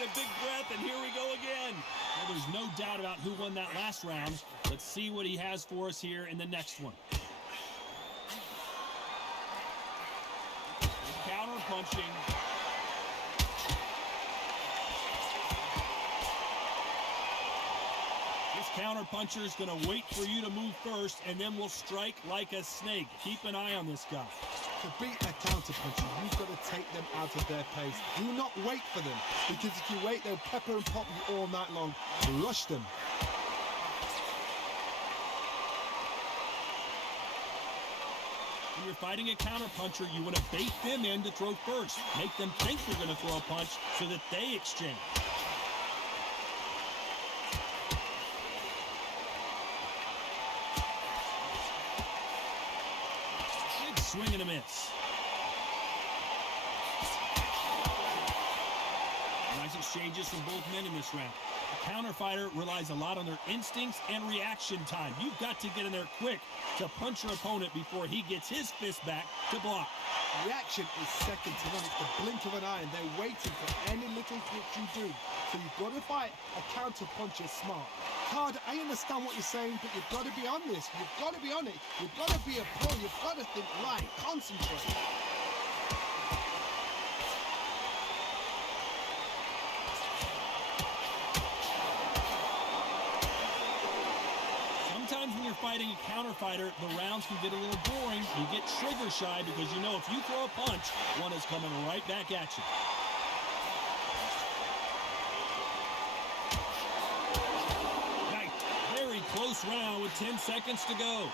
taking a big breath, and here we go again. Well, there's no doubt about who won that last round. Let's see what he has for us here in the next one. Counter punching. This counter puncher is going to wait for you to move first, and then will strike like a snake. Keep an eye on this guy. To beat a counter puncher, you've got to take them out of their pace. Do not wait for them, because if you wait, they'll pepper and pop you all night long. Rush them. When you're fighting a counter puncher, you want to bait them in to throw first. Make them think you're going to throw a punch so that they exchange. Swing and a miss. Nice exchanges from both men in this round. A counter fighter relies a lot on their instincts and reaction time. You've got to get in there quick to punch your opponent before he gets his fist back to block. Reaction is second to none. It's the blink of an eye, and they're waiting for any little twitch you do. So you've got to fight a counter puncher smart. Hard, I understand what you're saying, but you've got to be on this. You've got to be on it. You've got to be a pro. You've got to think right. Concentrate. Sometimes when you're fighting a counter fighter, the rounds can get a little boring. You get trigger shy because you know if you throw a punch, one is coming right back at you. Close round with 10 seconds to go.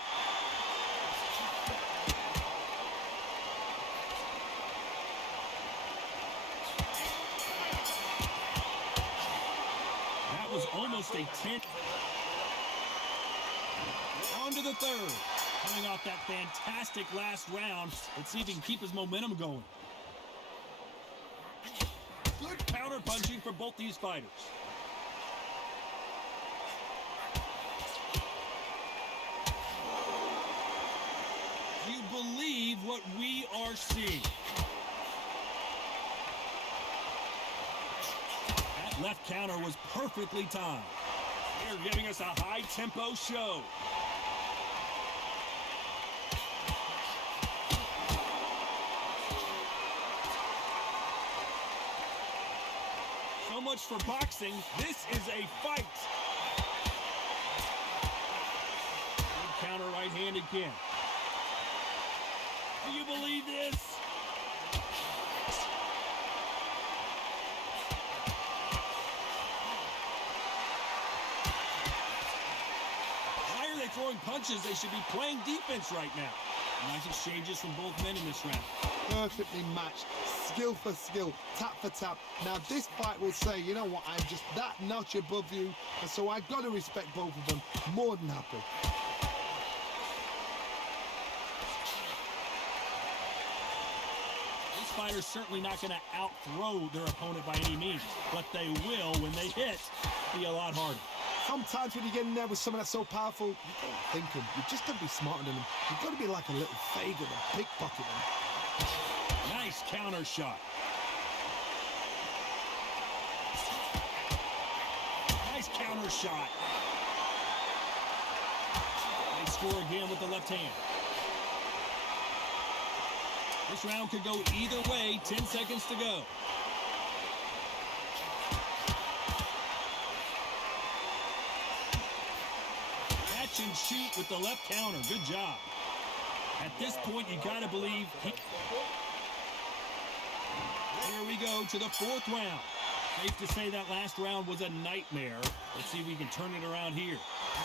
That was almost a 10. On to the third. Coming off that fantastic last round. Let's see if he can keep his momentum going. Good counter punching for both these fighters. Believe what we are seeing. That left counter was perfectly timed. They're giving us a high-tempo show. So much for boxing. This is a fight. Good counter right-handed kick. Do you believe this? Why are they throwing punches? They should be playing defense right now. Nice exchanges from both men in this round. Perfectly matched. Skill for skill. Tap for tap. Now this fight will say, you know what, I'm just that notch above you. And so I've got to respect both of them. More than happy. Fighters certainly not going to out-throw their opponent by any means, but they will, when they hit, be a lot harder. Sometimes when you get in there with someone that's so powerful, you don't think him. You just got to be smarter than him. You've got to be like a little faggot and pickpocket him. Nice counter shot. Nice counter shot. They score again with the left hand. This round could go either way. 10 seconds to go. Catch and shoot with the left counter. Good job. At this point, you got to believe. Here we go to the fourth round. Safe to say that last round was a nightmare. Let's see if we can turn it around here.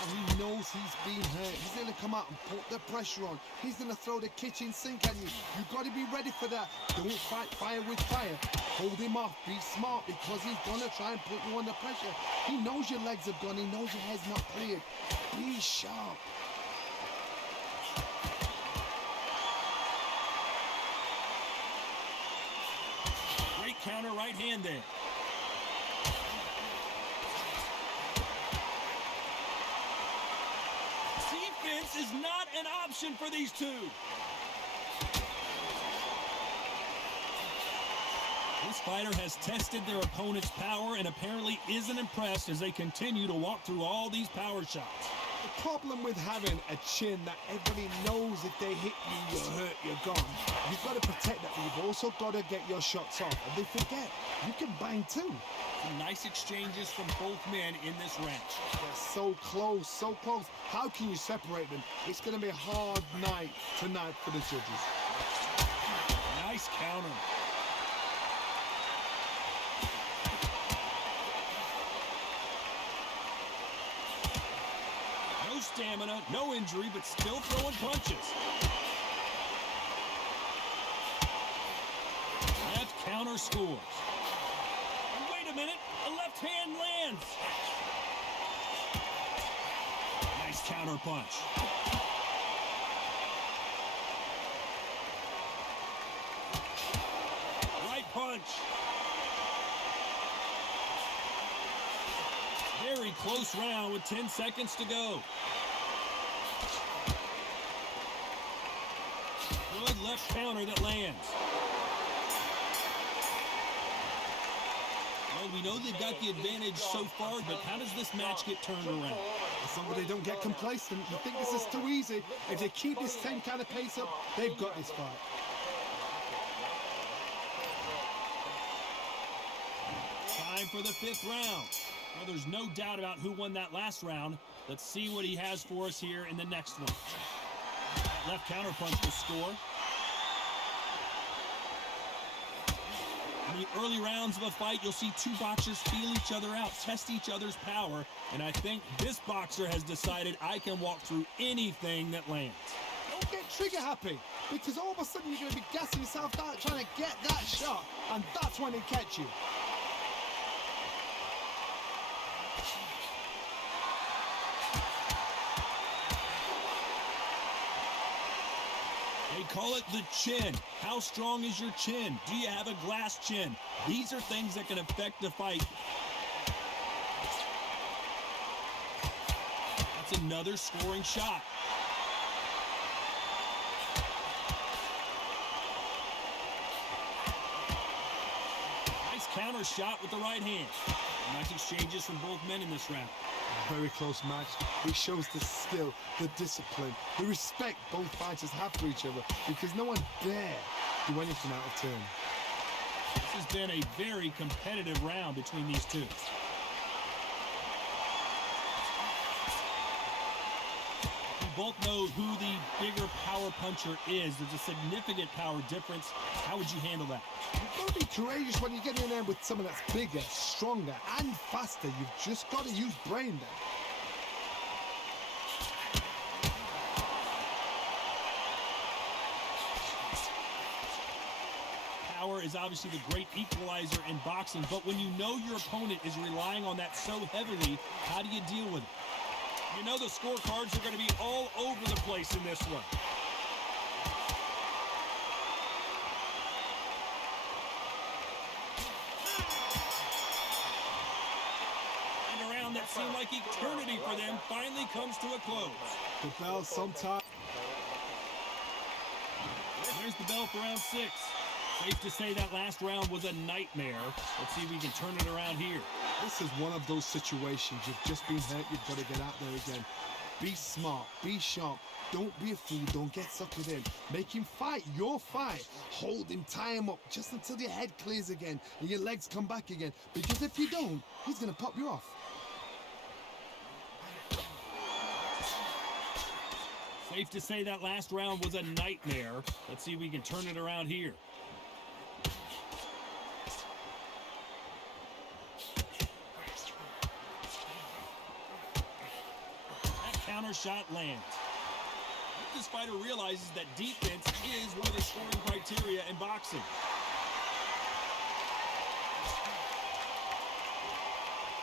He knows he's being hurt. He's going to come out and put the pressure on. He's going to throw the kitchen sink at you. You've got to be ready for that. Don't fight fire with fire. Hold him off. Be smart, because he's going to try and put you under pressure. He knows your legs have gone. He knows your head's not cleared. Be sharp. Great counter right hand there. Defense is not an option for these two. This fighter has tested their opponent's power and apparently isn't impressed as they continue to walk through all these power shots. The problem with having a chin that everybody knows if they hit you, you're hurt, you're gone. You've got to protect that, but you've also got to get your shots off. And they forget, you can bang too. Some nice exchanges from both men in this round. They're so close, so close. How can you separate them? It's going to be a hard night tonight for the judges. Nice counter. No stamina, no injury, but still throwing punches. Left counter scores. And wait a minute, a left hand lands. Nice counter punch. Right punch. Very close round with 10 seconds to go. Good left counter that lands. Well, we know they've got the advantage so far, but how does this match get turned around? As long as they don't get complacent, you think this is too easy. If they keep this same kind of pace up, they've got this fight. Time for the 5th round. Well, there's no doubt about who won that last round. Let's see what he has for us here in the next one. That left counter punch will score. In the early rounds of a fight, you'll see two boxers feel each other out, test each other's power, and I think this boxer has decided I can walk through anything that lands. Don't get trigger happy, because all of a sudden you're going to be gassing yourself out trying to get that shot, and that's when it catch you. They call it the chin. How strong is your chin? Do you have a glass chin? These are things that can affect the fight. That's another scoring shot. Nice counter shot with the right hand. Nice exchanges from both men in this round. Very close match. It shows the skill, the discipline, the respect both fighters have for each other, because no one dare do anything out of turn. This has been a very competitive round between these two. We both know who the bigger power puncher is. There's a significant power difference. How would you handle that? You've got to be courageous when you get in there with someone that's bigger, stronger, and faster. You've just got to use brain there. Power is obviously the great equalizer in boxing, but when you know your opponent is relying on that so heavily, how do you deal with it? You know the scorecards are going to be all over the place in this one. And a round that seemed like eternity for them finally comes to a close. The bell sometimes. There's the bell for round 6. Safe to say that last round was a nightmare. Let's see if we can turn it around here. This is one of those situations. You've just been hurt. You've got to get out there again. Be smart. Be sharp. Don't be a fool. Don't get suckered in. Make him fight your fight. Hold him. Tie him up just until your head clears again and your legs come back again. Because if you don't, he's going to pop you off. Safe to say that last round was a nightmare. Let's see if we can turn it around here. That counter shot lands. This fighter realizes that defense is one of the scoring criteria in boxing.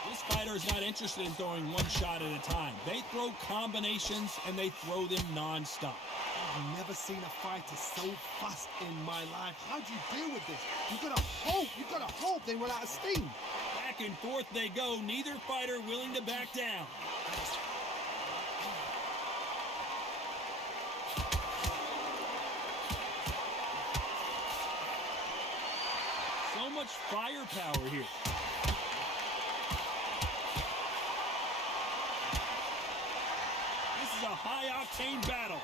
This fighter is not interested in throwing one shot at a time. They throw combinations and they throw them non-stop. I've never seen a fighter so fast in my life. How do you deal with this? You've got to hope they run out of steam. Back and forth they go, neither fighter willing to back down. So so much firepower here. This is a high-octane battle.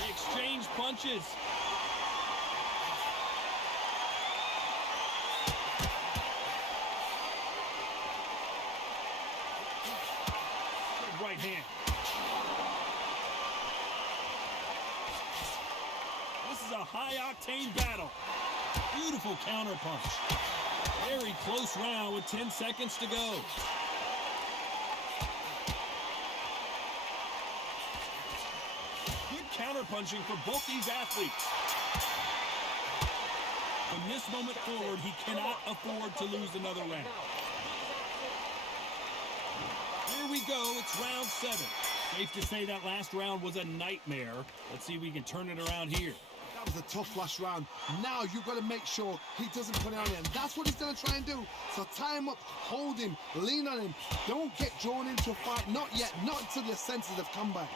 They exchange punches. Good right hand. This is a high-octane battle. Beautiful counter punch. Very close round with 10 seconds to go. Good counter punching for both these athletes. From this moment forward, he cannot afford to lose another round. Here we go. It's round 7. Safe to say that last round was a nightmare. Let's see if we can turn it around here. That was a tough last round. Now you've got to make sure he doesn't put it on him. That's what he's going to try and do. So tie him up, hold him, lean on him. Don't get drawn into a fight. Not yet. Not until your senses have come back.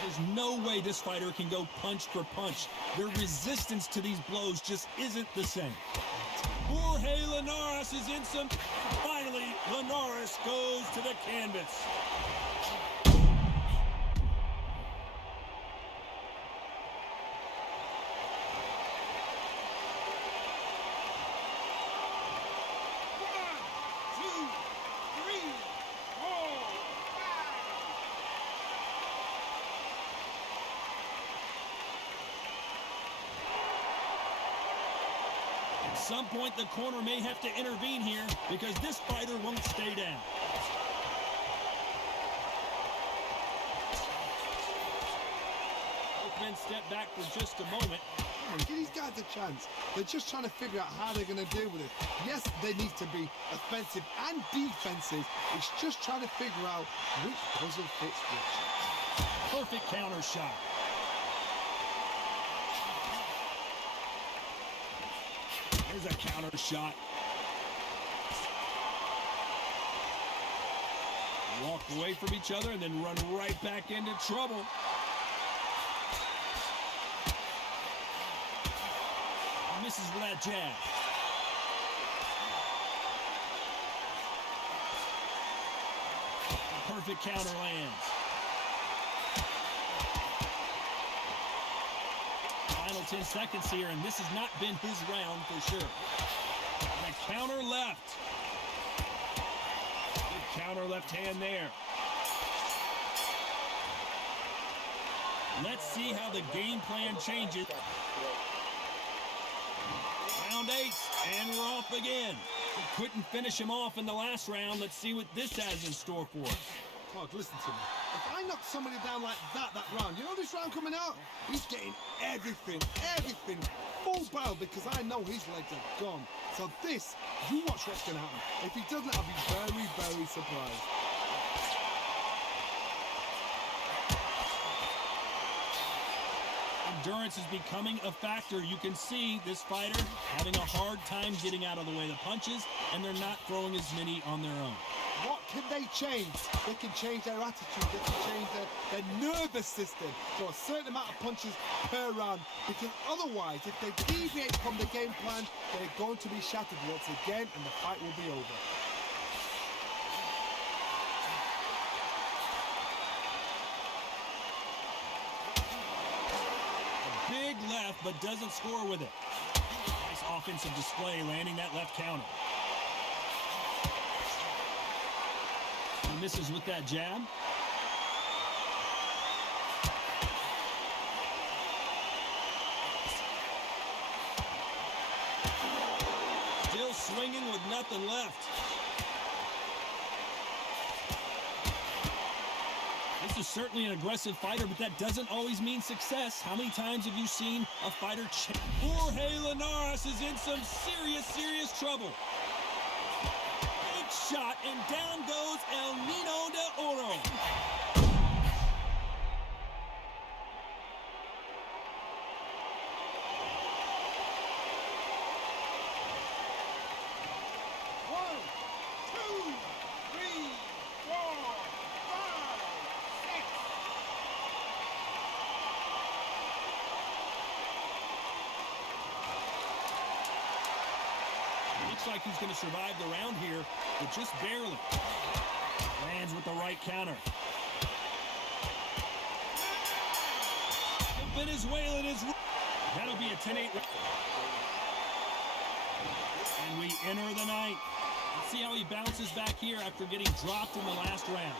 There's no way this fighter can go punch for punch. Their resistance to these blows just isn't the same. Jorge Linares is in some. Finally, Linares goes to the canvas. At some point, the corner may have to intervene here because this fighter won't stay down. Both men step back for just a moment. Give these guys a chance. They're just trying to figure out how they're going to deal with it. Yes, they need to be offensive and defensive. It's just trying to figure out which puzzle fits which. Perfect counter shot. There's a counter shot. Walk away from each other and then run right back into trouble. Misses with that jab. Perfect counter lands. Final 10 seconds here, and this has not been his round for sure. And a counter left. Good counter left hand there. Let's see how the game plan changes. Round 8, and we're off again. We couldn't finish him off in the last round. Let's see what this has in store for us. Todd, listen to me. If I knock somebody down like that round, you know this round coming out? He's getting everything, full barrel because I know his legs are gone. So this, you watch what's going to happen. If he doesn't, I'll be very, very surprised. Endurance is becoming a factor. You can see this fighter having a hard time getting out of the way of the punches, and they're not throwing as many on their own. What can they change? They can change their attitude. They can change their nervous system to a certain amount of punches per round. Because otherwise, if they deviate from the game plan, they're going to be shattered once again, and the fight will be over. Big left, but doesn't score with it. Nice offensive display, landing that left counter. He misses with that jab. Still swinging with nothing left. This is certainly an aggressive fighter, but that doesn't always mean success. How many times have you seen a fighter Jorge Linares is in some serious trouble. Big shot, and down goes El Nino de Oro. Looks like he's going to survive the round here, but just barely. Lands with the right counter. The Venezuelan is... That'll be a 10-8. And we enter the ninth. Let's see how he bounces back here after getting dropped in the last round.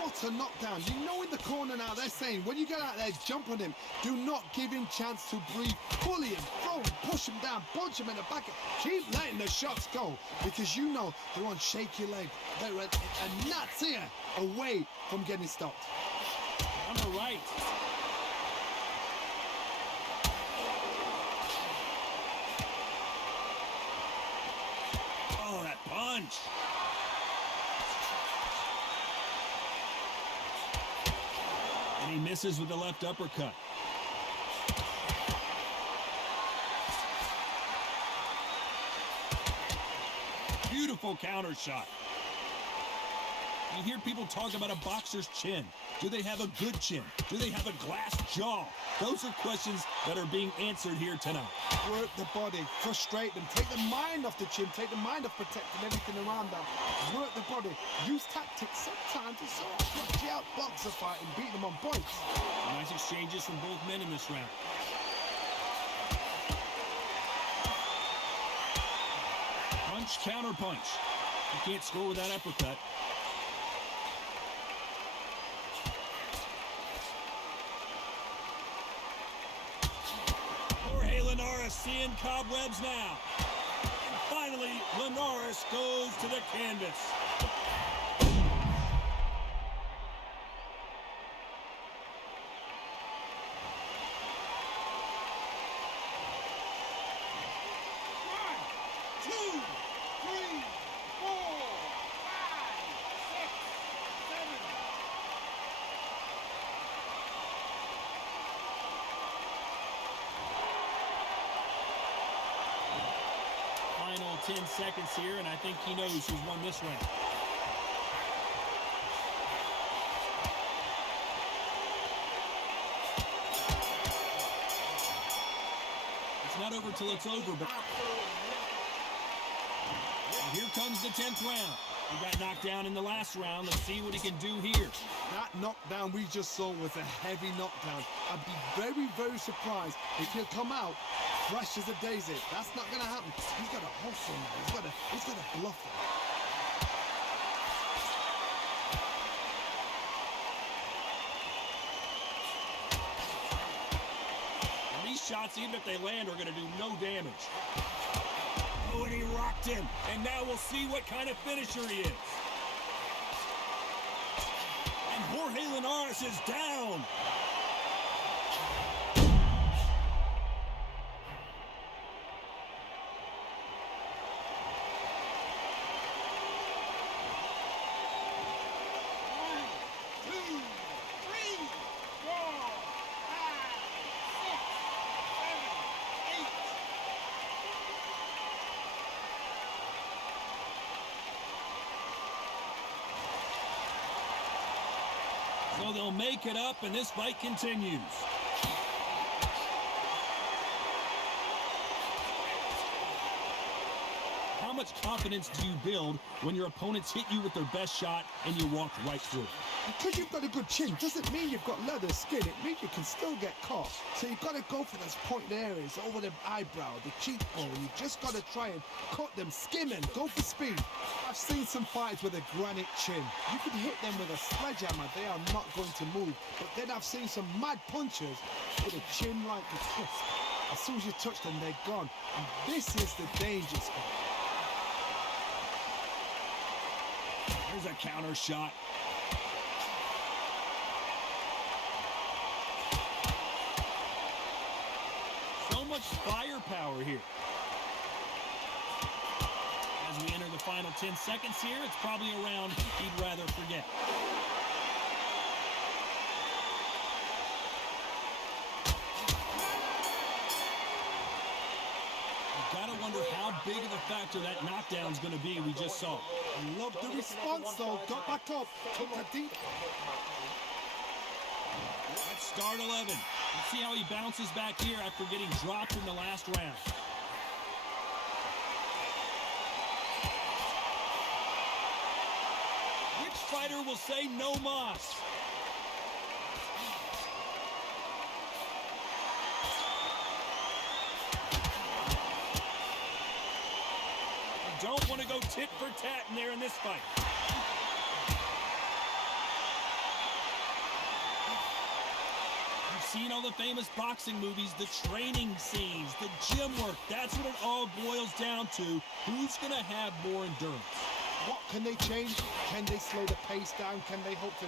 What a knockdown. You know in the corner now they're saying when you get out there, jump on him. Do not give him chance to breathe. Bully him, throw him, push him down, punch him in the back. Keep letting the shots go because you know they're on shaky leg. They're a nuts here away from getting stopped. Number right. Oh, that punch. And he misses with the left uppercut. Beautiful counter shot. You hear people talk about a boxer's chin. Do they have a good chin? Do they have a glass jaw? Those are questions that are being answered here tonight. Work the body, frustrate them, take the mind off the chin, take the mind off protecting everything around that. Work the body, use tactics sometimes to sort of stretch out, box a fight and beat them on points. Nice exchanges from both men in this round. Punch, counter punch. You can't score with that uppercut. Jorge Linares seeing cobwebs now. And finally, Linares goes to the canvas. Final 10 seconds here, and I think he knows who's won this round. It's not over till it's over, but... And here comes the 10th round. He got knocked down in the last round. Let's see what he can do here. That knockdown we just saw was a heavy knockdown. I'd be very, very surprised if he'll come out fresh as a daisy. That's not going to happen. He's got to hustle now. He's got to bluff him. And these shots, even if they land, are going to do no damage. Oh, and he rocked him. And now we'll see what kind of finisher he is. And Jorge Linares is down. So they'll make it up, and this fight continues. How much confidence do you build when your opponents hit you with their best shot and you walk right through it? Because you've got a good chin doesn't mean you've got leather skin. It means you can still get caught. So you've got to go for those pointed areas over the eyebrow, the cheekbone. You just got to try and cut them, skim them, go for speed. I've seen some fights with a granite chin. You can hit them with a sledgehammer. They are not going to move. But then I've seen some mad punchers with a chin like a twist. As soon as you touch them, they're gone. And this is the danger spot. There's a counter shot. So much firepower here. As we enter the final 10 seconds here, it's probably a round he'd rather forget. Gotta wonder how big of a factor that knockdown's gonna be we just saw. I love the response though. Got back up. Took a deep. Let's start 11. Let's see how he bounces back here after getting dropped in the last round. fighter will say no mas. You don't want to go tit for tat in there in this fight. You've seen all the famous boxing movies, the training scenes, the gym work. That's what it all boils down to. Who's going to have more endurance? What can they change? Can they slow the pace down? Can they hope to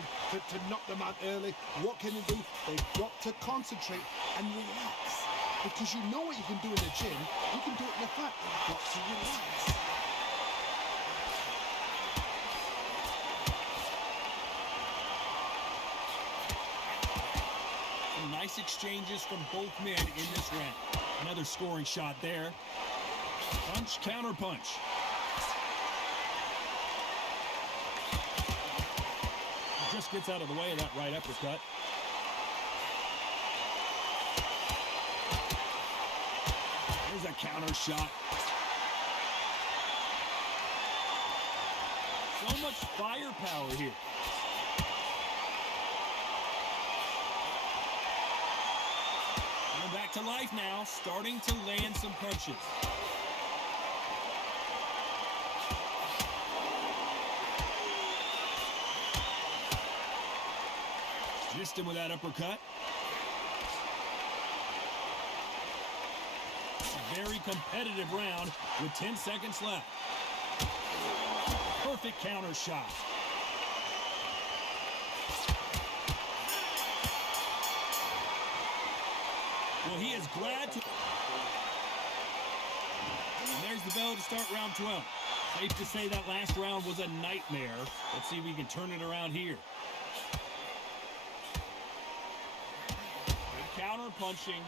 knock them out early? What can they do? They've got to concentrate and relax. Because you know what you can do in the gym, you can do it in the fight. You've got to relax. Some nice exchanges from both men in this round. Another scoring shot there. Punch, counter punch. Just gets out of the way of that right uppercut. There's a counter shot. So much firepower here. Going back to life now, starting to land some punches. Missed him with that uppercut. Very competitive round with 10 seconds left. Perfect counter shot. Well, he is glad to... And there's the bell to start round 12. Safe to say that last round was a nightmare. Let's see if we can turn it around here. Counter punching.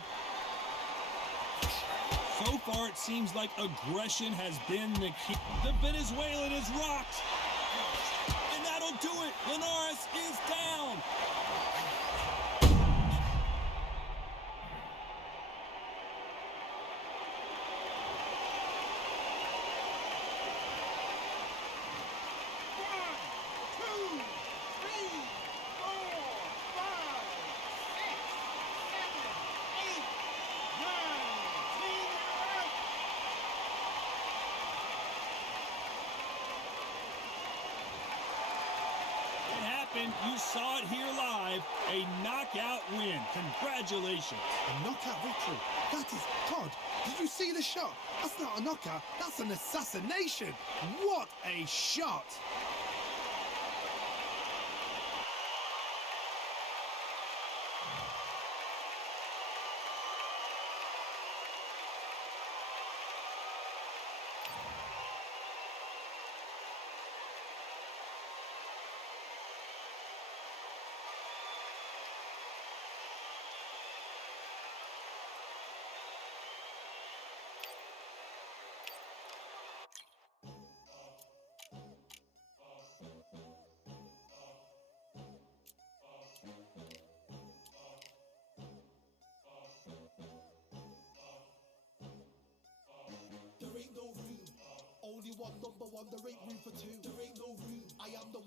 So far, it seems like aggression has been the key. The Venezuelan is rocked. And that'll do it. Linares is down. You saw it here live, a knockout win. Congratulations. A knockout victory. That is, Todd, did you see the shot? That's not a knockout, that's an assassination. What a shot. There ain't no room. Only one number one, there ain't room for two. There ain't no room. I am the one.